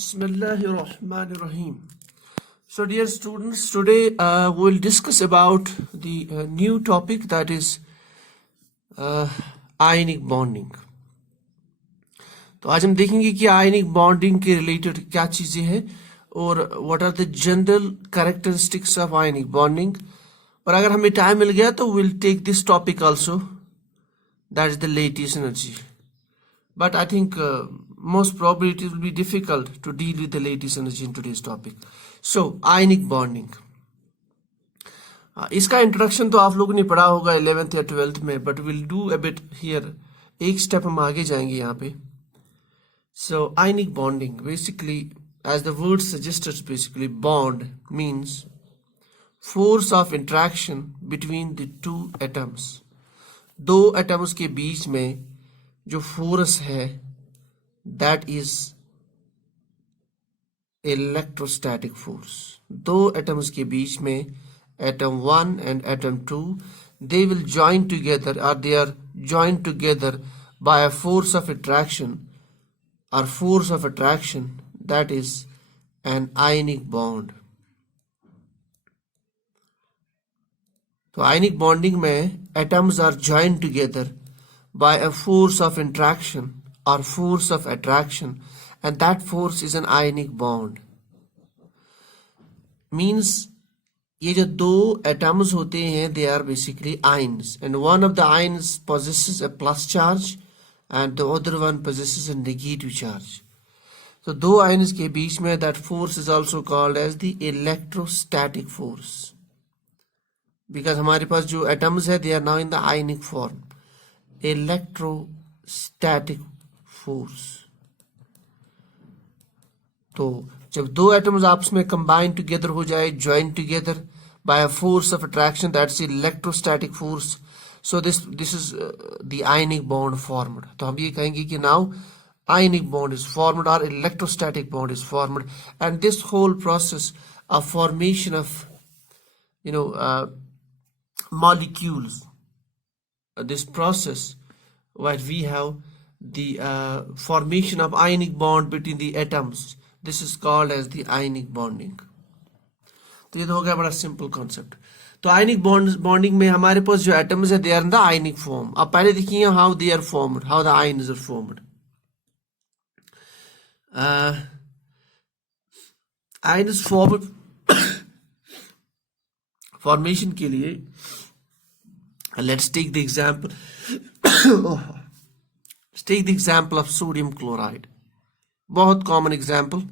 Bismillahirrahmanirrahim. So, dear students, today we'll discuss about the new topic that is ionic bonding. तो आज हम देखेंगे कि आयनिक बॉन्डिंग के रिलेटेड क्या चीजें हैं और what are the general characteristics of ionic bonding. और अगर हमें टाइम मिल गया तो will take this topic also, that is the lattice energy. But I think most probably it will be difficult to deal with the lattice energy in today's topic. So, ionic bonding. इसका introduction तो आप लोगों ने पढ़ा होगा 11th या 12th में, but we'll do a bit here. एक स्टेप हम आगे जाएंगे यहाँ पे. So, ionic bonding, basically, as the word suggests, basically bond means force of interaction between the two atoms. दो एटम्स के बीच में जो फोर्स है दैट इज इलेक्ट्रोस्टैटिक फोर्स. दो एटम्स के बीच में atom 1 and atom 2 they will join together और they are join together by a force of attraction और force of attraction that is an ionic bond. तो आयनिक बॉन्डिंग में atoms are join together by a force of interaction or force of attraction, and that force is an ionic bond. Means ये जो दो atoms होते हैं they are basically ions, and one of the ions possesses a plus charge and the other one possesses a negative charge. तो दो ions के बीच में that force is also called as the electrostatic force, because हमारे पास जो atoms है they are now in the ionic form. Electrostatic force. तो जब दो एटम्स आपस में कंबाइन टुगेदर हो जाए, join together by a force of attraction, that's electrostatic force. So this is the ionic bond formed. तो हम ये कहेंगे कि now ionic bond is formed और electrostatic bond is formed, and this whole process of formation of molecules, this process where we have the formation of ionic bond between the atoms, this is called as the ionic bonding. तो ये तो हो गया बड़ा simple concept. तो ionic bonding में हमारे पास जो एटम्स है they are in the ionic form. अब पहले देखिए how they are formed, how the ions are formed. Ions form formation के लिए let's take the example let's take the example of sodium chloride. बहुत common example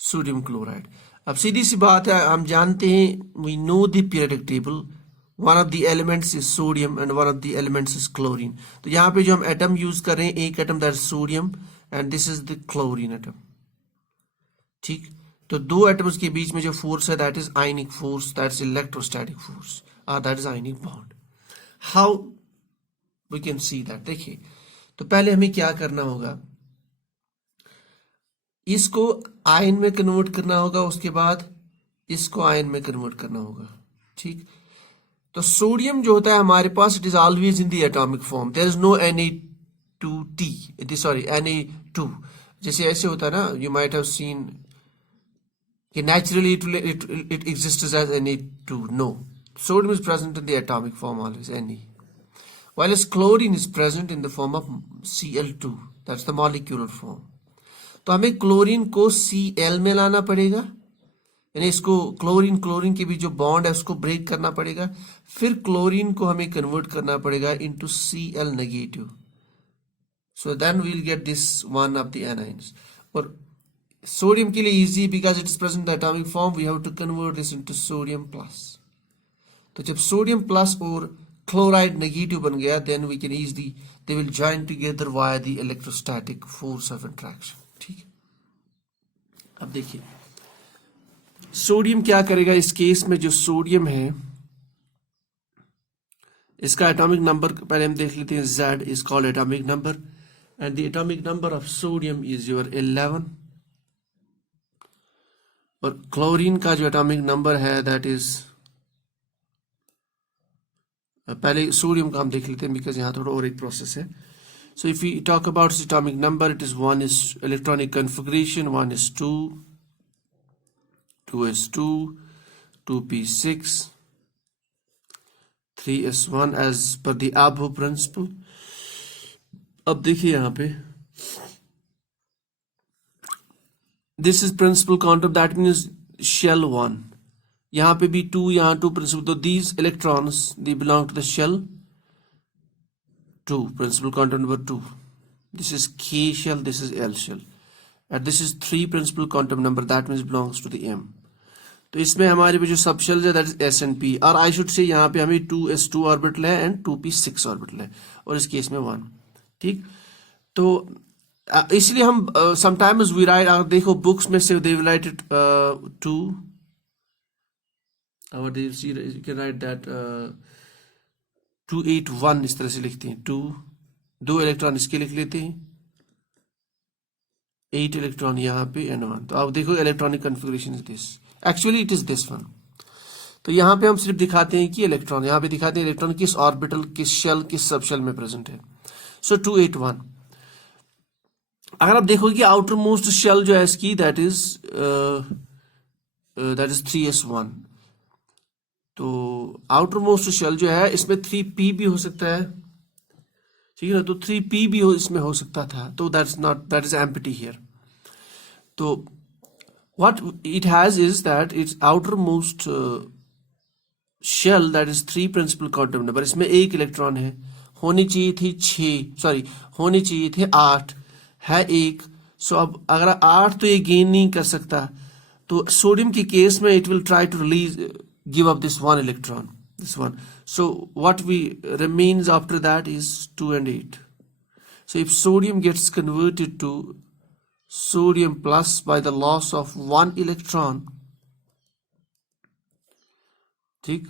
sodium chloride. अब सीधी सी बात है, हम जानते हैं we know the periodic table, one of the elements is sodium and one of the elements is chlorine. तो यहाँ पे जो हम एटम यूज कर रहे हैं, एक atom that sodium and this is the chlorine atom. ठीक. तो दो एटम्स के बीच में जो फोर्स है that is ionic force, that is electrostatic force और that is ionic bond. How we can see that. देखिए, तो पहले हमें क्या करना होगा, इसको आयन में कन्वर्ट करना होगा, उसके बाद इसको आयन में कन्वर्ट करना होगा. ठीक. तो सोडियम जो होता है हमारे पास, it is always in the atomic form, there is no Na2T, sorry Na2. जैसे ऐसे होता है ना, you might have seen naturally it exists as Na2. No, sodium is present in the atomic form always, Na, while as chlorine is present in the form of Cl2, that's the molecular form. तो हमें chlorine को Cl में लाना पड़ेगा, यानी इसको chlorine के भी जो बॉन्ड है उसको ब्रेक करना पड़ेगा, फिर क्लोरीन को हमें कन्वर्ट करना पड़ेगा into Cl negative. So then we'll get this one of the anions. और सोडियम के लिए easy, because it is present in the atomic form, we have to convert this into sodium plus. तो जब sodium plus और chloride negative बन गया, then we can easily they will join together via the electrostatic force of attraction. ठीक. अब देखिए sodium क्या करेगा इस केस में. जो सोडियम है इसका एटॉमिक नंबर पहले हम देख लेते हैं. Z is called atomic number, and the atomic number of sodium is your 11. और क्लोरीन का जो एटॉमिक नंबर है दैट इज, पहले सोडियम का हम देख लेते हैं बिकॉज यहाँ थोड़ा और एक प्रोसेस है. So if we talk about its atomic number, it is 1 is electronic configuration, 1 is 2, 2 is 2, 2p6, 3s1 as per the Abho principle. अब देखिए यहाँ पे this is principal quantum, that means shell 1. यहाँ पे भी 2, यहाँ 2 principal, तो these electrons they belong to the shell 2, principal quantum number 2. This is K shell, this is L shell, and this is 3 principal quantum number, that means belongs to the M. तो इसमें हमारे पे जो सब shell है that is S and P, और I should say यहाँ पे हमें 2s2 ऑर्बिटल है and 2p6 ऑर्बिटल है, और इस केस में 1. ठीक, तो इसलिए हम sometimes we write, अगर देखो बुक्स में से they will write it 2, और they see you can write that 281 इस तरह से लिखते हैं, 2 इलेक्ट्रॉन इसके लिख लेते हैं, 8 इलेक्ट्रॉन यहाँ पे एंड 1. तो आप देखो electronic configuration is this, actually it is this one. तो यहाँ पे हम सिर्फ दिखाते हैं कि इलेक्ट्रॉन, यहाँ पे दिखाते हैं इलेक्ट्रॉन किस ऑर्बिटल, किस शेल, किस सब शेल में प्रेजेंट है. सो 281. अगर आप देखो कि आउटर मोस्ट शेल जो है इसकी दैट इज 3s1. तो आउटर मोस्ट शेल जो है इसमें 3p भी हो सकता है, ठीक है ना, तो 3p भी इसमें हो सकता था, तो दैट इज एम्प्टी हियर. तो what it has is that its outermost shell, that is 3 principal quantum number, इसमें 1 इलेक्ट्रॉन है, होनी चाहिए थी 6, सॉरी होनी चाहिए थे 8, है 1. सो अब अगर 8 तो ये गेन नहीं कर सकता, तो सोडियम के केस में it will try to release give up this 1 electron, this one. So what we remains after that is 2 and 8. So if sodium gets converted to sodium plus by the loss of 1 electron, ठीक,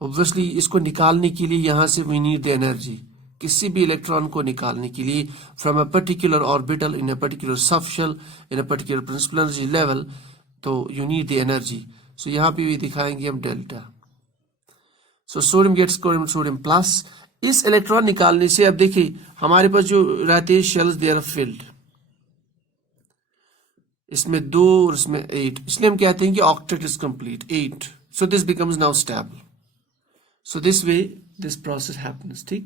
obviously इसको निकालने के लिए यहां से we need the energy. किसी भी electron को निकालने के लिए from a particular orbital in a particular subshell in a particular principal energy level, तो you need the energy. So यहाँ पे भी दिखाएंगे हम delta. So sodium gets sodium plus. इस इलेक्ट्रॉन निकालने से अब देखिए हमारे पास जो रहते हैं शेल्स दे आर फिल्ड, इसमें 2 और इसमें 8, इसलिए हम कहते हैं कि octet is complete 8. So this becomes now stable. So this way this process happens. ठीक,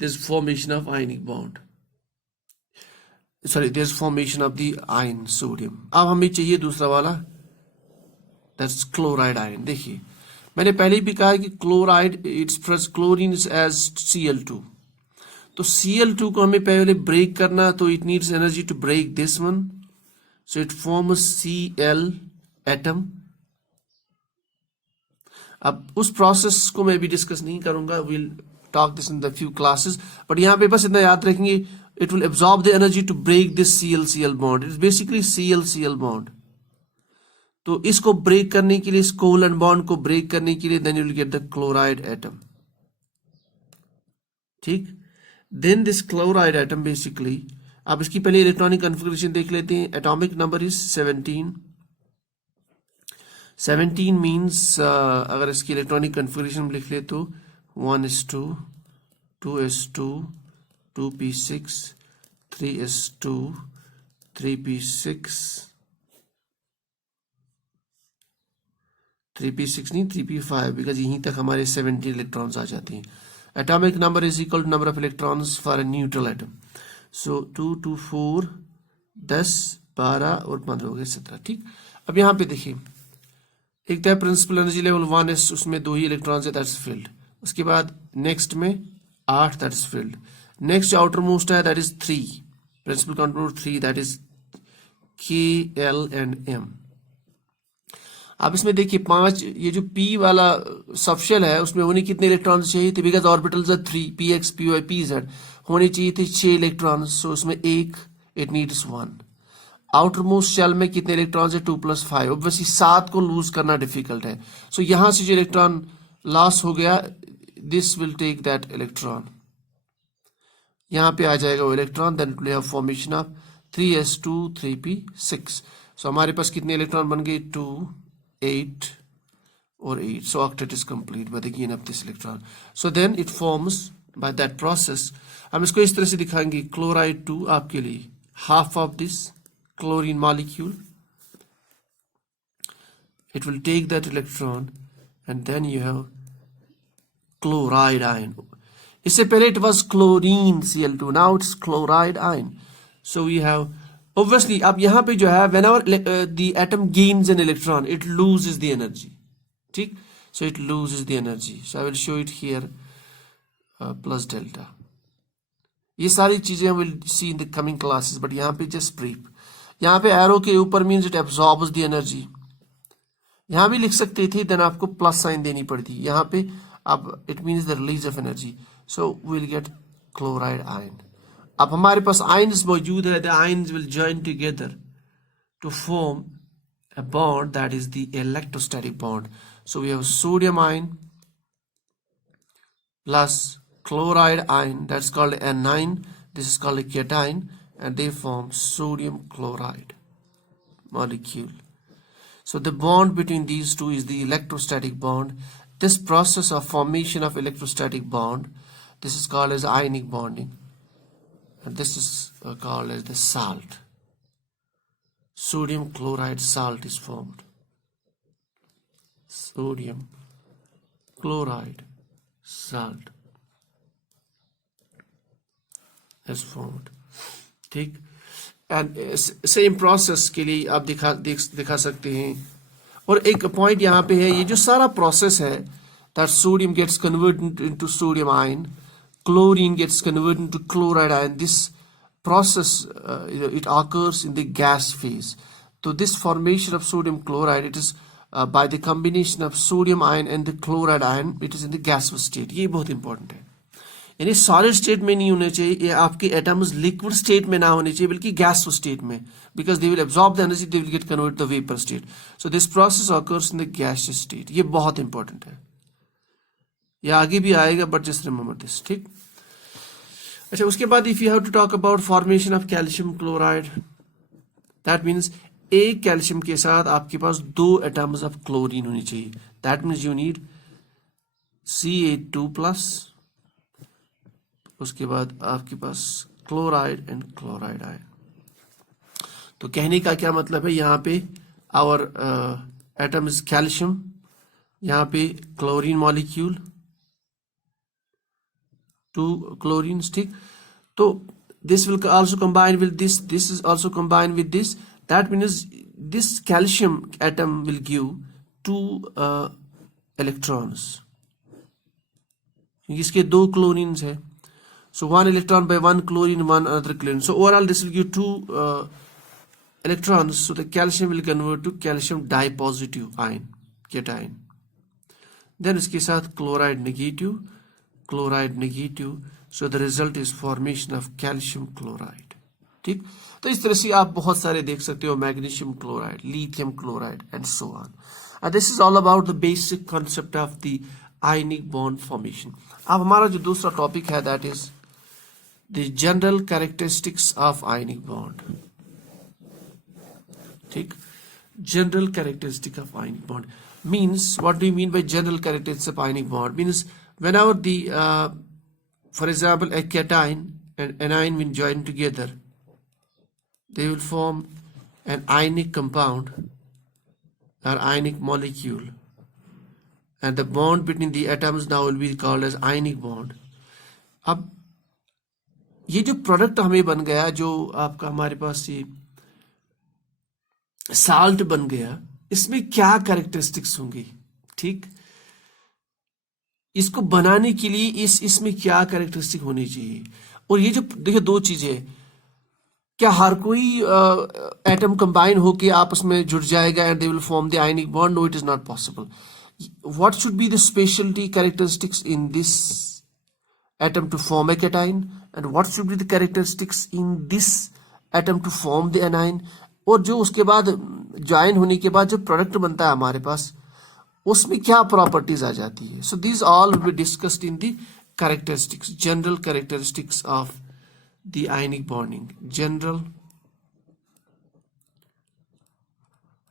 this formation of ionic bond, sorry this formation of the ion sodium. अब हमें चाहिए दूसरा वाला, दैट्स क्लोराइड आयन. देखिए मैंने पहले भी कहा कि chloride it's chlorine as Cl2. तो Cl2 को हमें पहले ब्रेक करना, तो it needs energy to break this one. So it forms Cl atom. अब उस प्रोसेस को मैं भी डिस्कस नहीं करूंगा, will talk this in the few classes, but यहां पे बस इतना याद रखेंगे, it will absorb the energy to break this Cl bond. Its basically Cl bond. तो इसको ब्रेक करने के लिए, इस कोवलेंट बॉन्ड को ब्रेक करने के लिए, then you will get the chloride atom. ठीक, then this chloride atom basically, आप इसकी पहले इलेक्ट्रॉनिक कन्फिगरेशन देख लेते हैं. Atomic number is 17. 17 मींस अगर इसकी इलेक्ट्रॉनिक कन्फिगरेशन लिख ले तो 1s2, 2s2, 2p6, 3s2, 3p6, 3p6 नहीं 3p5, बिकॉज यहीं तक हमारे 17 इलेक्ट्रॉन्स आ जाते हैं. Atomic number is equal to number of electrons for a neutral atom. So 2 2 4 10 12 और 15 हो गए 17. ठीक, अब यहाँ पे देखिए एक तो प्रिंसिपल एनर्जी लेवल 1s, उसमें 2 ही इलेक्ट्रॉन्स है, दैट्स फिल्ड. उसके बाद नेक्स्ट में 8, that's filled. Next outermost है that is 3, principal control 3, that is K, L and M. अब इसमें देखिए 5, ये जो P वाला सबशेल है उसमें होने कितने इलेक्ट्रॉन चाहिए थे, because orbitals are 3, Px, Py, Pz, होने चाहिए थे 6 इलेक्ट्रॉन. सो उसमें 1, it needs 1. Outermost shell में कितने इलेक्ट्रॉन है, 2 + 5. ऑब्वियसली 7 को लूज करना डिफिकल्ट है. सो यहां से जो इलेक्ट्रॉन लॉस हो गया, this will take that electron, यहां पे आ जाएगा वो electron. Then it will have formation of 3s2, 3p6. So हमारे पास कितने इलेक्ट्रॉन बन गए, 2, 8 और 8. So octet is complete by the gain of this electron. So then it forms by that process. हम इसको इस तरह से दिखाएंगे, chloride 2 आपके लिए half of this chlorine molecule, it will take that electron and then you have chloride ion. इससे पहले it was chlorine Cl2, now it's chloride ion. So we have obviously अब यहाँ पे जो है whenever the atom gains an electron it loses the energy, ठीक, so it loses the energy. So I will show it here, plus delta. ये सारी चीजें we'll see in the coming classes, but यहाँ पे just brief. यहाँ पे arrow के ऊपर means it absorbs the energy. यहाँ भी लिख सकते थे, then आपको plus sign देनी पड़ती. यहाँ पे अब it means the release of energy. So we'll get chloride ion. अब हमारे पास ions मौजूद है, the ions will join together to form a bond that is the electrostatic bond. So we have sodium ion plus chloride ion, that's called anion, this is called a cation, and they form sodium chloride molecule. So the bond between these two is the electrostatic bond. This process of formation of electrostatic bond, this is called as ionic bonding, and this is called as the salt. Sodium chloride salt is formed. Sodium chloride salt is formed, ठीक. And same process के लिए आप दिखा सकते हैं. और एक point यहाँ पे है, ये जो सारा प्रोसेस है, that sodium gets converted into sodium ion, chlorine gets converted into chloride ion. This process it occurs in the gas phase. So this formation of sodium chloride, it is by the combination of sodium ion and the chloride ion, it is in the gaseous state. ये बहुत important है, यानी solid state में नहीं होने चाहिए, ये आपके एटम्स लिक्विड स्टेट में ना होने चाहिए, बल्कि गैस स्टेट में, because they will absorb the energy, they will get convert the vapour state. So this process occurs in the gaseous state. ये बहुत इंपॉर्टेंट है, ये आगे भी आएगा, बट जस्ट रिमेंबर दिस, ठीक. अच्छा, उसके बाद if you have to talk about formation of calcium chloride, that means एक कैल्शियम के साथ आपके पास 2 एटम्स ऑफ क्लोरीन होनी चाहिए. That means you need Ca2+, उसके बाद आपके पास क्लोराइड एंड क्लोराइड आयन. तो कहने का क्या मतलब है, यहाँ पे आवर एटम इज कैल्शियम, यहाँ पे क्लोरीन मॉलिक्यूल, 2 क्लोरीन्स, ठीक. तो this will also combine with this, this is also combined with this. That means this calcium atom will give 2 electrons. इसके 2 क्लोरीन्स है. So 1 electron by 1 chlorine, 1 another chlorine. So overall this will give 2 electrons. So the calcium will convert to calcium dipositive ion, cation. Then इसके साथ chloride negative, chloride negative. So the result is formation of calcium chloride, ठीक. तो इस तरह से आप बहुत सारे देख सकते हो, magnesium chloride, lithium chloride and so on. And this is all about the basic concept of the ionic bond formation. अब हमारा जो दूसरा टॉपिक है, that is the general characteristics of ionic bond, ठीक. General characteristic of ionic bond means, what do you mean by general characteristics of ionic bond? Means whenever the for example a cation and anion will join together, they will form an ionic compound or ionic molecule, and the bond between the atoms now will be called as ionic bond. अब ये जो product हमें बन गया, जो आपका हमारे पास ये साल्ट बन गया, इसमें क्या कैरेक्टरिस्टिक्स होंगी, ठीक. इसको बनाने के लिए इसमें क्या कैरेक्टरिस्टिक होनी चाहिए. और ये जो देखिए 2 चीजें, क्या हर कोई एटम कंबाइन होके आपस में जुड़ जाएगा and they will form the ionic bond? No, it is not possible. What should be the specialty characteristics in this atom to form a cation, and what should be the characteristics in this atom to form the anion? और जो उसके बाद join होने के बाद जो product बनता है हमारे पास, उसमें क्या प्रॉपर्टीज आ जाती है. So this all will be discussed in the characteristics, general characteristics of the ionic bonding. General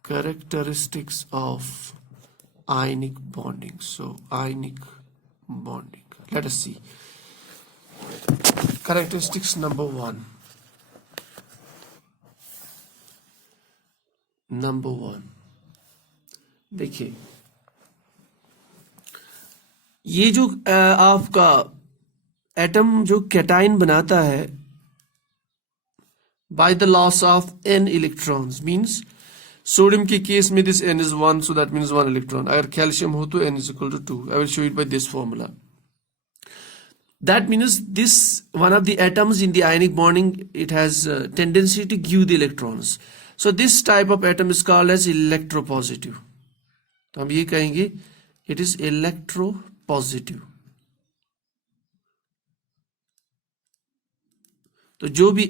characteristics of ionic bonding. So ionic bonding, let us see. characteristics number 1. Number 1, देखिए ये जो आपका एटम जो cation बनाता है by the loss of n electrons, means sodium के case में this n is 1, so that means 1 electron. अगर कैल्शियम हो तो n is equal to 2. I will show it by this formula. That means this one of the atoms in the ionic bonding, it has a tendency to give the electrons. So this type of atom is called as electropositive. तो हम ये कहेंगे it is electropositive. तो जो भी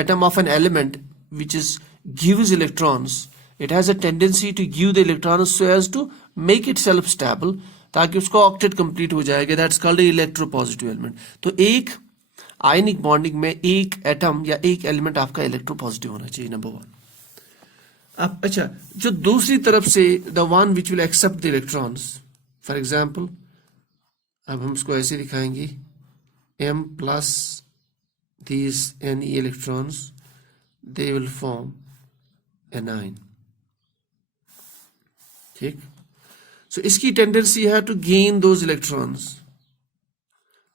atom of an element which is gives electrons, it has a tendency to give the electrons so as to make itself stable, ताकि उसका octet complete हो जाएगा. That's called electropositive element. तो एक आयनिक bonding में एक एटम या एक एलिमेंट आपका इलेक्ट्रोपॉजिटिव होना चाहिए, नंबर 1. अब अच्छा, जो दूसरी तरफ से the one which will accept the electrons, for example अब हम इसको ऐसे दिखाएंगे, m plus these Ne electrons, they will form anion. ठीक. So इसकी tendency है to gain those electrons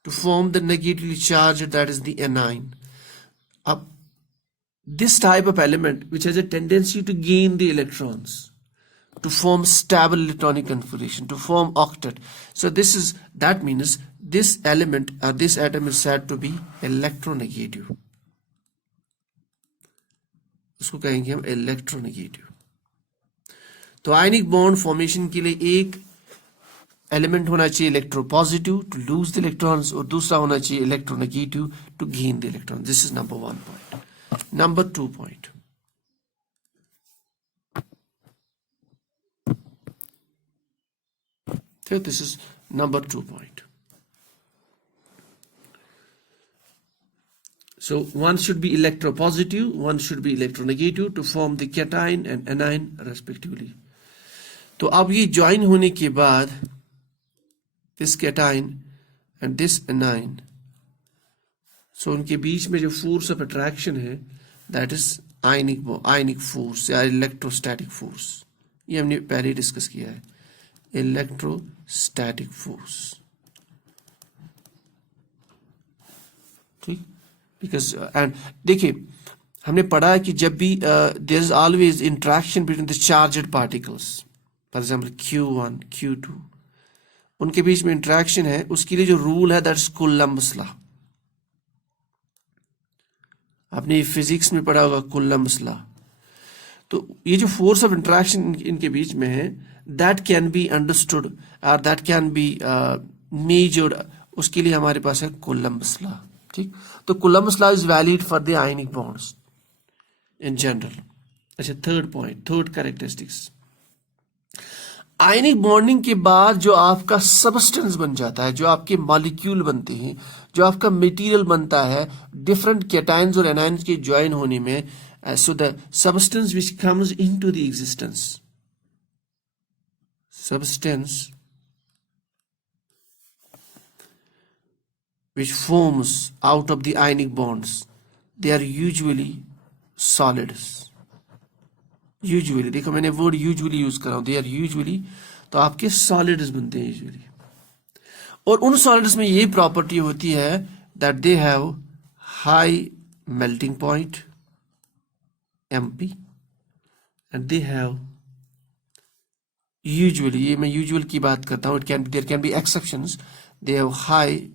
to form the negatively charged, that is the anion. अब this type of element which has a tendency to gain the electrons to form stable electronic configuration, to form octet. So that means this element or this atom is said to be electronegative. उसको कहेंगे हम electronegative. तो ionic bond formation के लिए एक element होना चाहिए electropositive to lose the electrons, और दूसरा होना चाहिए electronegative to gain the electron. This is number 1 point. Number 2 point, so this is number 2 point. So one should be electropositive, one should be electronegative to form the cation and anion respectively. तो अब ये join होने के बाद this cation and this anion, so उनके बीच में जो फोर्स ऑफ अट्रैक्शन है that is ionic force या इलेक्ट्रोस्टैटिक फोर्स, ये हमने पहले डिस्कस किया है, इलेक्ट्रोस्टैटिक फोर्स. ठीक, बिकॉज एंड देखिए हमने पढ़ा है कि जब भी there is always interaction between the charged particles, for example Q1 Q2, उनके बीच में इंट्रैक्शन है, उसके लिए जो रूल है दैट इज कूलम्ब्स लॉ. आपने फिजिक्स में पढ़ा होगा कूलम्ब्स लॉ. तो ये जो फोर्स ऑफ इंट्रैक्शन इनके बीच में है, that can be understood or that can be measured, उसके लिए हमारे पास है Coulomb's law. ठीक, तो Coulomb's law is valid for the ionic bonds in general. अच्छा, third point, third characteristics, ionic bonding के बाद जो आपका सबस्टेंस बन जाता है, जो आपके मॉलिक्यूल बनते हैं, जो आपका मटेरियल बनता है डिफरेंट कैटायंस और एनायंस के ज्वाइन होने में, so the substance which comes into the existence, substance which forms out of the ionic bonds, they are usually solids. usually, देखो मैंने वर्ड usually यूज कर रहा हूं, they are usually, तो आपके solids बनते हैं usually. और उन solids में ये प्रॉपर्टी होती है that they have high melting point MP and they have usually, ये मैं usual की बात करता हूँ, there can be exceptions, they have high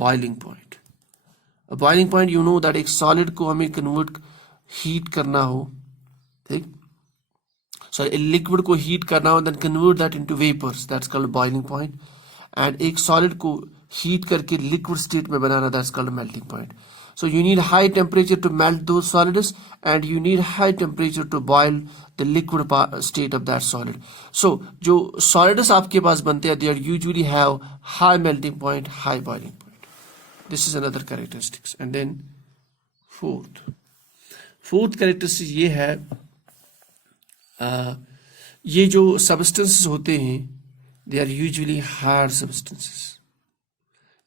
boiling point. A boiling point, you know that एक solid को हमें convert heat करना हो, ठीक, so a liquid को heat करना हो, then convert that into vapors, that's called boiling point. And एक solid को heat करके liquid state में बनाना, that's called melting point. So you need high temperature to melt those solids and you need high temperature to boil the liquid state of that solid. So जो solids आपके पास बनते हैं, they are usually have high melting point, high boiling point. This is another characteristics. And then fourth characteristic ये है, ये जो substances होते हैं, they are usually hard substances.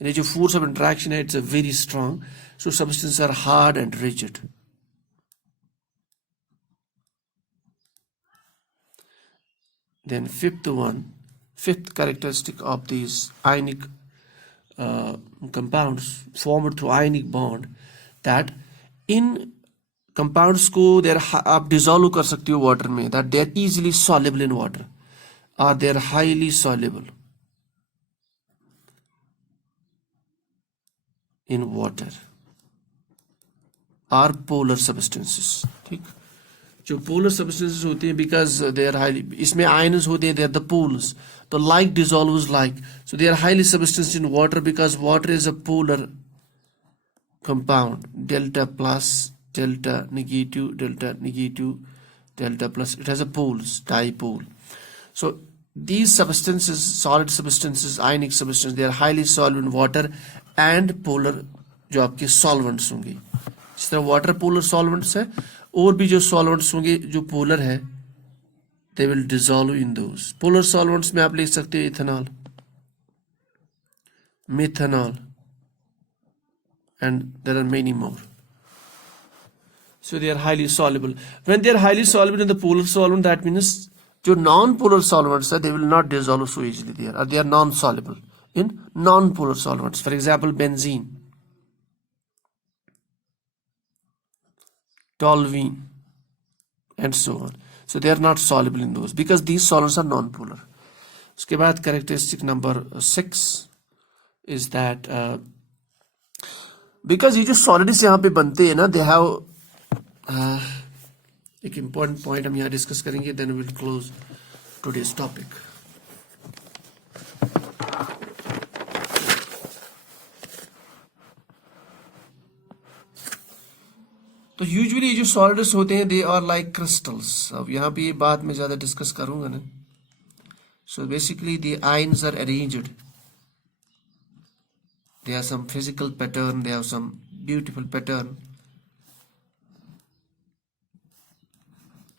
यानी जो force of interaction है it's a very strong, so substances are hard and rigid. Then fifth characteristic of these ionic compounds formed through ionic bond, that in compounds को आप dissolve कर सकते हो water में, that they are easily soluble in water or they are highly soluble in water or polar substances. ठीक, जो polar substances होते हैं because they are highly, इसमें ions होते हैं, they are the poles, तो like dissolves like, so they are highly substance in water because water is a polar compound, delta plus, delta negative, delta negative, delta plus, it has a poles, dipole. So these substances, solid substances, ionic substances, they are highly soluble in water and polar, जो आपके solvents होंगे, जिस तरह water polar solvents है, और भी जो solvents होंगे जो polar है, they will dissolve in those. Polar solvents में आप लिख सकते हो ethanol, methanol, and there are many more. So they are highly soluble. When they are highly soluble in the polar solvent, that means जो non-polar solvents है, they will not dissolve so easily there, or they are non-soluble in non-polar solvents. For example, benzene, toluene, and so on. So they are not soluble in those because these solvents are non-polar. उसके बाद characteristic number 6 is that because ये जो solids यहाँ पे बनते हैं ना, they have एक important point हम यहाँ discuss करेंगे, then we will close today's topic. तो यूजुअली ये जो सॉलिड्स होते हैं, दे आर लाइक क्रिस्टल्स. अब यहाँ पे ये बात मैं ज़्यादा डिस्कस करूँगा ना. So basically the ions are arranged, they are some physical pattern, they have some beautiful pattern.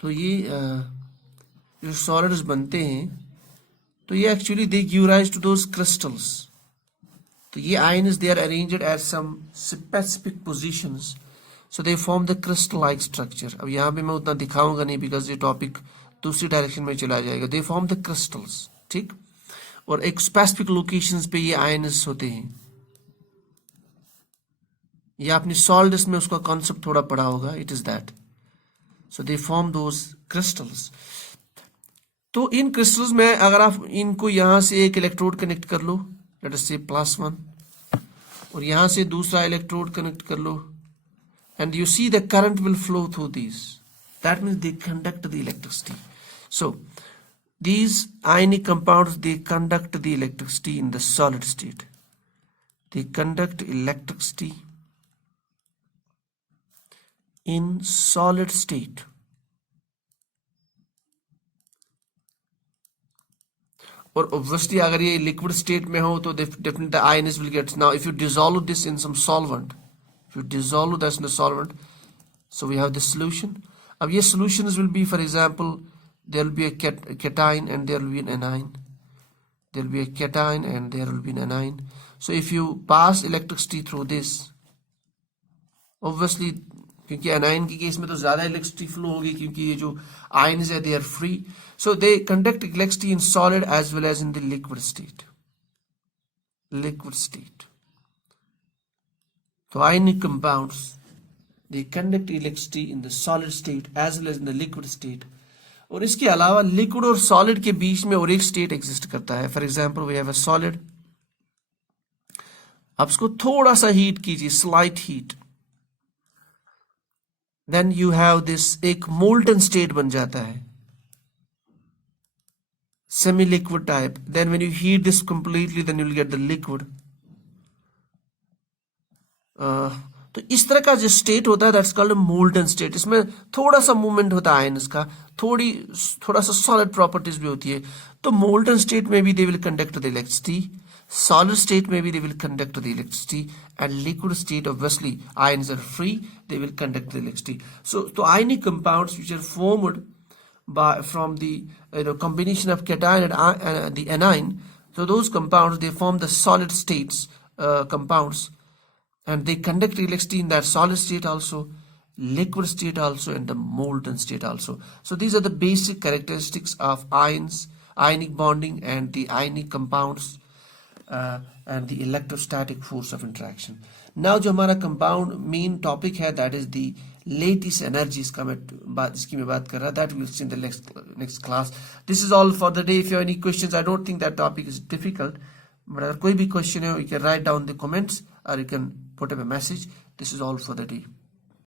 तो ये जो सॉलिड्स बनते हैं, तो ये actually they give rise to those crystals. तो ये ions they are arranged at some specific positions, so they form the crystal like structure. अब यहाँ पे मैं उतना दिखाऊंगा नहीं because ये टॉपिक दूसरी डायरेक्शन में चला जाएगा. they form the crystals, ठीक, और एक स्पेसिफिक लोकेशंस पे ये आयन्स होते हैं. ये आपने सॉलिड्स में उसका कॉन्सेप्ट थोड़ा पढ़ा होगा, it is that. so they form those crystals. तो इन क्रिस्टल्स में अगर आप इनको यहाँ से एक इलेक्ट्रोड कनेक्ट कर लो, let us say +1, और यहाँ से दूसरा इलेक्ट्रोड कनेक्ट कर लो, and you see the current will flow through these, that means they conduct the electricity. So these ionic compounds, they conduct the electricity in the solid state. They conduct electricity in solid state. और obviously अगर ये liquid state में हो तो definitely the ions will get. Now if you dissolve this in some solvent, if you dissolve this in a solvent, so we have the solution. अब ये solutions will be, for example, there will be a cation and there will be an anion. There will be a cation and there will be an anion. So if you pass electricity through this, obviously क्योंकि anion की case में तो ज़्यादा electricity flow होगी क्योंकि ये जो ions है they are free. So they conduct electricity in solid as well as in the liquid state. Liquid state. So ionic compounds, they conduct electricity in the solid state as well as in the liquid state. और इसके अलावा liquid और solid के बीच में और एक state exist करता है. For example, we have a solid. आप इसको थोड़ा सा heat कीजिए, slight heat. Then you have this एक molten state बन जाता है, semi-liquid type. Then when you heat this completely, then you will get the liquid. तो इस तरह का जो स्टेट होता है दैट्स कॉल्ड मोल्टन स्टेट. इसमें थोड़ा सा मूवमेंट होता है आयन्स का, थोड़ा सा सॉलिड प्रॉपर्टीज भी होती है. तो मोल्टन स्टेट में भी they will conduct the electricity, solid state में भी they will conduct the electricity, and liquid state obviously ions are free, they will conduct the electricity. So तो ionic compounds which are formed from the combination of cation and the anion, so those compounds they form the solid states compounds, and they conduct electricity in that solid state also, liquid state also, and the molten state also. So these are the basic characteristics of ions, ionic bonding, and the ionic compounds, and the electrostatic force of interaction. Now जो हमारा compound main topic है, that is the lattice energy, इसकी मैं बात कर रहा, that we'll see in the next class. This is all for the day. If you have any questions, I don't think that topic is difficult, but अगर कोई भी question है, you can write down the comments or you can put up a message. This is all for the day.